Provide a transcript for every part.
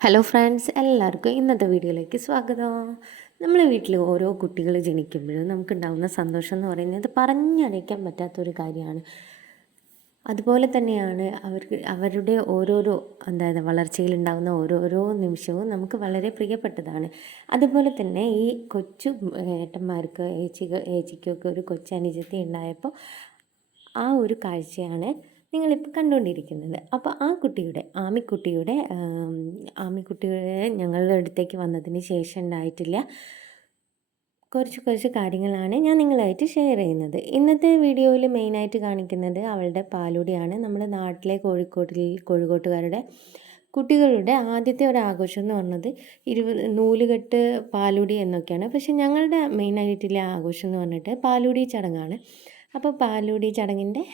Hello friends എല്ലാവർക്കും ഇന്നത്തെ വീഡിയോയിലേക്ക് സ്വാഗതം. നമ്മളെ വീട്ടിൽ ഓരോ കുട്ടികൾ ജനിക്കുമ്പോഴും നമുക്കുണ്ടാകുന്ന സന്തോഷം എന്ന് പറയുന്നത് പറഞ്ഞറിയിക്കാൻ പറ്റാത്തൊരു കാര്യമാണ്. അതുപോലെ തന്നെയാണ് അവർക്ക് അവരുടെ ഓരോരോ അതായത് വളർച്ചയിലുണ്ടാകുന്ന ഓരോരോ നിമിഷവും നമുക്ക് വളരെ പ്രിയപ്പെട്ടതാണ്. അതുപോലെ തന്നെ ഈ കൊച്ചു ഏട്ടന്മാർക്ക് ഏച്ചിക്ക് ഏച്ചിക്കൊക്കെ ഒരു കൊച്ചനുജത്തി ഉണ്ടായപ്പോൾ ആ ഒരു കാഴ്ചയാണ് നിങ്ങളിപ്പോൾ കണ്ടുകൊണ്ടിരിക്കുന്നത്. അപ്പോൾ ആ കുട്ടിയുടെ ആമിക്കുട്ടിയുടെ ആമിക്കുട്ടിയുടെ ഞങ്ങളുടെ അടുത്തേക്ക് വന്നതിന് ശേഷം ഉണ്ടായിട്ടില്ല. കുറച്ച് കുറച്ച് കാര്യങ്ങളാണ് ഞാൻ നിങ്ങളായിട്ട് ഷെയർ ചെയ്യുന്നത്. ഇന്നത്തെ വീഡിയോയിൽ മെയിനായിട്ട് കാണിക്കുന്നത് അവളുടെ പാലുടിയാണ്. നമ്മുടെ നാട്ടിലെ കോഴിക്കോട്ടിൽ കോഴിക്കോട്ടുകാരുടെ കുട്ടികളുടെ ആദ്യത്തെ ഒരു ആഘോഷം എന്ന് പറഞ്ഞത് ഇരുപത് നൂലുകെട്ട് പാലുടി എന്നൊക്കെയാണ്. പക്ഷെ ഞങ്ങളുടെ മെയിനായിട്ടുള്ള ആഘോഷം എന്ന് പറഞ്ഞിട്ട് പാലുടി ചടങ്ങാണ്. അപ്പോൾ പാലുടി ചടങ്ങിന്റെ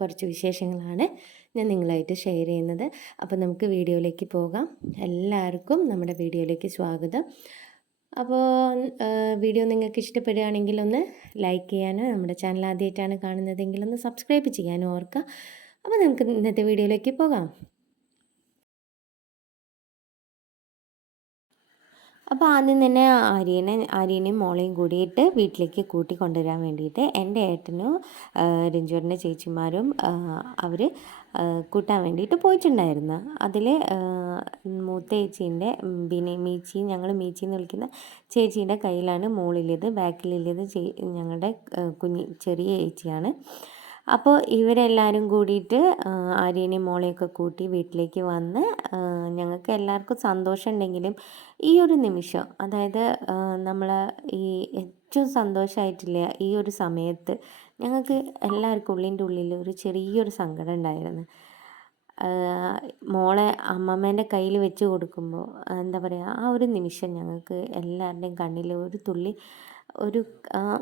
കുറച്ച് വിശേഷങ്ങളാണ് ഞാൻ നിങ്ങളായിട്ട് ഷെയർ ചെയ്യുന്നത്. അപ്പോൾ നമുക്ക് വീഡിയോയിലേക്ക് പോകാം. എല്ലാവർക്കും നമ്മുടെ വീഡിയോയിലേക്ക് സ്വാഗതം. അപ്പോൾ വീഡിയോ നിങ്ങൾക്ക് ഇഷ്ടപ്പെടുകയാണെങ്കിൽ ഒന്ന് ലൈക്ക് ചെയ്യാനോ നമ്മുടെ ചാനൽ ആദ്യമായിട്ടാണ് കാണുന്നതെങ്കിൽ ഒന്ന് സബ്സ്ക്രൈബ് ചെയ്യാനോ ഓർക്കുക. അപ്പോൾ നമുക്ക് ഇന്നത്തെ വീഡിയോയിലേക്ക് പോകാം. അപ്പോൾ ആദ്യം തന്നെ ആര്യനെ ആര്യനെയും മോളെയും കൂടിയിട്ട് വീട്ടിലേക്ക് കൂട്ടി കൊണ്ടുവരാൻ വേണ്ടിയിട്ട് എന്റെ ഏട്ടനും രഞ്ജുവറിന്റെ ചേച്ചിമാരും അവർ കൂട്ടാൻ വേണ്ടിയിട്ട് പോയിട്ടുണ്ടായിരുന്നു. അതിൽ മൂത്ത ചേച്ചീന്റെ പിന്നെ മീച്ചി ഞങ്ങൾ മീച്ചി എന്ന് വിളിക്കുന്ന ചേച്ചീന്റെ കയ്യിലാണ് മോളിലേത് ബാക്കിലുള്ളത് ഞങ്ങളുടെ കുഞ്ഞി ചെറിയ ചേച്ചിയാണ് അപ്പോൾ ഇവരെല്ലാവരും കൂടിയിട്ട് ആര്യനെയും മോളെയൊക്കെ കൂട്ടി വീട്ടിലേക്ക് വന്ന് ഞങ്ങൾക്ക് എല്ലാവർക്കും സന്തോഷം ഉണ്ടെങ്കിലും ഈ ഒരു നിമിഷം അതായത് നമ്മൾ ഈ ഏറ്റവും സന്തോഷമായിട്ടില്ല ഈ ഒരു സമയത്ത് ഞങ്ങൾക്ക് എല്ലാവർക്കും ഉള്ളിന്റെ ഉള്ളിൽ ഒരു ചെറിയൊരു സങ്കടം ഉണ്ടായിരുന്നു. മോളെ അമ്മമ്മേന്റെ കയ്യിൽ വെച്ച് കൊടുക്കുമ്പോൾ എന്താ പറയുക ആ ഒരു നിമിഷം ഞങ്ങൾക്ക് എല്ലാവരുടെയും കണ്ണിൽ ഒരു തുള്ളി ഒരു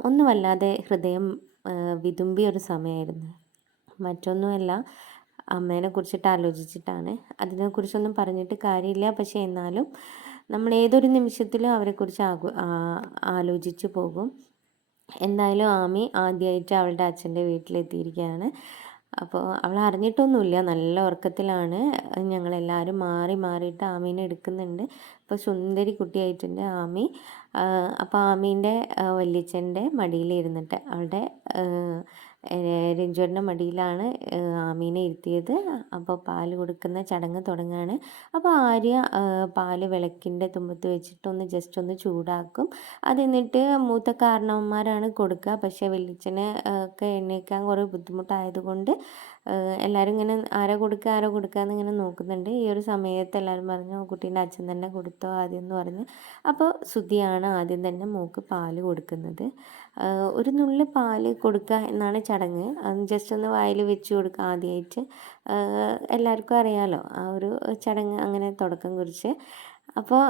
ഒന്നുമല്ലാതെ ഹൃദയം വിതുമ്പിയ ഒരു സമയമായിരുന്നു മറ്റൊന്നുമല്ല അമ്മേനെ കുറിച്ചിട്ട് ആലോചിച്ചിട്ടാണ്. അതിനെക്കുറിച്ചൊന്നും പറഞ്ഞിട്ട് കാര്യമില്ല. പക്ഷേ എന്നാലും നമ്മൾ ഏതൊരു നിമിഷത്തിലും അവരെക്കുറിച്ച് ആകു ആലോചിച്ചു പോകും. എന്തായാലും ആമി ആദ്യമായിട്ട് അവളുടെ അച്ഛന്റെ വീട്ടിലെത്തിയിരിക്കുകയാണ്. അപ്പോൾ അവൾ അറിഞ്ഞിട്ടൊന്നുമില്ല. നല്ല ഉറക്കത്തിലാണ്. ഞങ്ങളെല്ലാവരും മാറി മാറിയിട്ട് ആമീനെ എടുക്കുന്നുണ്ട്. അപ്പോൾ സുന്ദരി കുട്ടിയായിട്ടുണ്ട് ആമി. അപ്പോൾ ആമീന്റെ വല്യച്ഛന്റെ മടിയിലിരുന്നിട്ട് അവളുടെ രഞ്ജുവിന്റെ മടിയിലാണ് ആമീനെ ഇരുത്തിയത്. അപ്പോൾ പാൽ കൊടുക്കുന്ന ചടങ്ങ് തുടങ്ങുകയാണ് അപ്പോൾ ആര്യ പാൽ വിളക്കിന്റെ തുമ്പത്ത് വെച്ചിട്ട് ഒന്ന് ജസ്റ്റ് ഒന്ന് ചൂടാക്കും. അത് എന്നിട്ട് മൂത്ത കാരണവന്മാരാണ് കൊടുക്കുക. പക്ഷേ വെളിച്ചനെ ഒക്കെ എണ്ണീക്കാൻ കുറേ ബുദ്ധിമുട്ടായതുകൊണ്ട് എല്ലാവരും ഇങ്ങനെ ആരാ കൊടുക്കുക ആരാ കൊടുക്കുക എന്നിങ്ങനെ നോക്കുന്നുണ്ട്. ഈ ഒരു സമയത്ത് എല്ലാവരും പറഞ്ഞു കുട്ടീന്റെ അച്ഛൻ തന്നെ കൊടുത്തോ? ആദ്യം എന്ന് പറഞ്ഞ്. അപ്പോൾ സുധിയാണ് ആദ്യം തന്നെ മോക്ക് പാൽ കൊടുക്കുന്നത്. ഒരു നുള്ളി പാൽ കൊടുക്കുക എന്നാണ് ചടങ്ങ്. ജസ്റ്റ് ഒന്ന് വായിൽ വെച്ച് കൊടുക്കുക ആദ്യമായിട്ട് എല്ലാവർക്കും അറിയാമല്ലോ ആ ഒരു ചടങ്ങ് അങ്ങനെ തുടക്കം കുറിച്ച്. അപ്പോൾ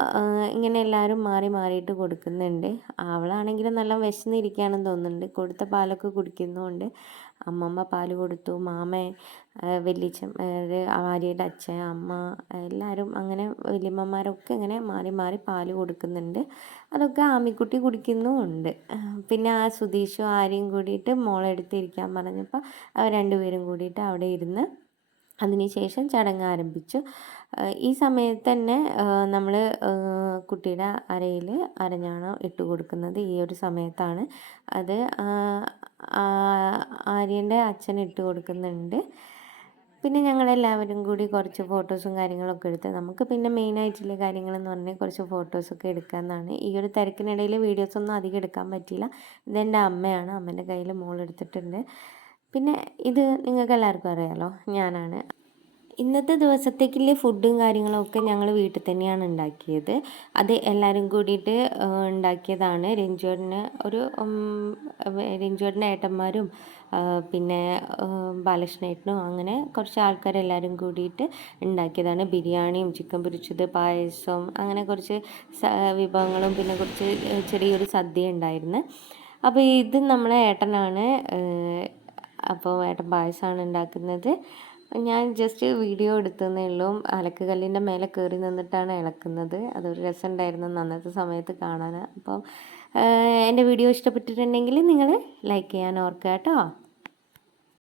ഇങ്ങനെ എല്ലാവരും മാറി മാറിയിട്ട് കൊടുക്കുന്നുണ്ട്. അവളാണെങ്കിലും നല്ല വിശന്നിരിക്കുകയാണെന്ന് തോന്നുന്നുണ്ട്. കൊടുത്ത പാലൊക്കെ കുടിക്കുന്നതുകൊണ്ട് അമ്മമ്മ പാൽ കൊടുത്തു. മാമ വലിയച്ഛൻ ആര്യയുടെ അച്ഛൻ അമ്മ എല്ലാവരും അങ്ങനെ വലിയമ്മമാരൊക്കെ ഇങ്ങനെ മാറി മാറി പാൽ കൊടുക്കുന്നുണ്ട്. അതൊക്കെ ആമിക്കുട്ടി കുടിക്കുന്നുമുണ്ട്. പിന്നെ ആ സുധീഷും ആര്യയും കൂടിയിട്ട് മോളെടുത്തിരിക്കാൻ പറഞ്ഞപ്പോൾ അവർ രണ്ടുപേരും കൂടിയിട്ട് അവിടെ ഇരുന്ന് അതിനുശേഷം ചടങ്ങ് ആരംഭിച്ചു ഈ സമയത്ത് തന്നെ നമ്മൾ കുട്ടിയുടെ അരയിൽ അരഞ്ഞാണം ഇട്ട് കൊടുക്കുന്നത് ഈ ഒരു സമയത്താണ്. അത് ആര്യന്റെ അച്ഛൻ ഇട്ട് കൊടുക്കുന്നുണ്ട്. പിന്നെ ഞങ്ങളെല്ലാവരും കൂടി കുറച്ച് ഫോട്ടോസും കാര്യങ്ങളൊക്കെ എടുത്ത് നമുക്ക് പിന്നെ മെയിനായിട്ടുള്ള കാര്യങ്ങളെന്ന് പറഞ്ഞാൽ കുറച്ച് ഫോട്ടോസൊക്കെ എടുക്കാമെന്നാണ് ഈ ഒരു തിരക്കിനിടയിൽ വീഡിയോസൊന്നും അധികം എടുക്കാൻ പറ്റിയില്ല. ഇതെന്റെ അമ്മയാണ്. അമ്മേന്റെ കയ്യിൽ മോൾ എടുത്തിട്ടുണ്ട് പിന്നെ ഇത് നിങ്ങൾക്ക് എല്ലാവർക്കും അറിയാമല്ലോ ഞാനാണ്. ഇന്നത്തെ ദിവസത്തേക്കുള്ള ഫുഡും കാര്യങ്ങളൊക്കെ ഞങ്ങൾ വീട്ടിൽ തന്നെയാണ് ഉണ്ടാക്കിയത്. അത് എല്ലാവരും കൂടിയിട്ട് ഉണ്ടാക്കിയതാണ്. രഞ്ജുവേട്ടന് ഒരു രഞ്ജുവേട്ടന്റെ ഏട്ടന്മാരും പിന്നെ ബാലകൃഷ്ണേട്ടനും അങ്ങനെ കുറച്ച് ആൾക്കാരെല്ലാവരും കൂടിയിട്ട് ഉണ്ടാക്കിയതാണ്. ബിരിയാണിയും ചിക്കൻ പൊരിച്ചത് പായസം അങ്ങനെ കുറച്ച് വിഭവങ്ങളും പിന്നെ കുറച്ച് ചെറിയൊരു സദ്യ ഉണ്ടായിരുന്നു. അപ്പോൾ ഇത് നമ്മളെ ഏട്ടനാണ് അപ്പോൾ ഏട്ടൻ പായസമാണ് ഉണ്ടാക്കുന്നത്. ഞാൻ ജസ്റ്റ് വീഡിയോ എടുത്തതേ ഉള്ളൂ. അലക്ക് കല്ലിന്റെ മേലെ കയറി നിന്നിട്ടാണ് ഇളക്കുന്നത്. അതൊരു രസം ഉണ്ടായിരുന്നു അന്നത്തെ സമയത്ത് കാണാൻ. അപ്പം എന്റെ വീഡിയോ ഇഷ്ടപ്പെട്ടിട്ടുണ്ടെങ്കിൽ നിങ്ങൾ ലൈക്ക് ചെയ്യാൻ ഓർക്കുക കേട്ടോ.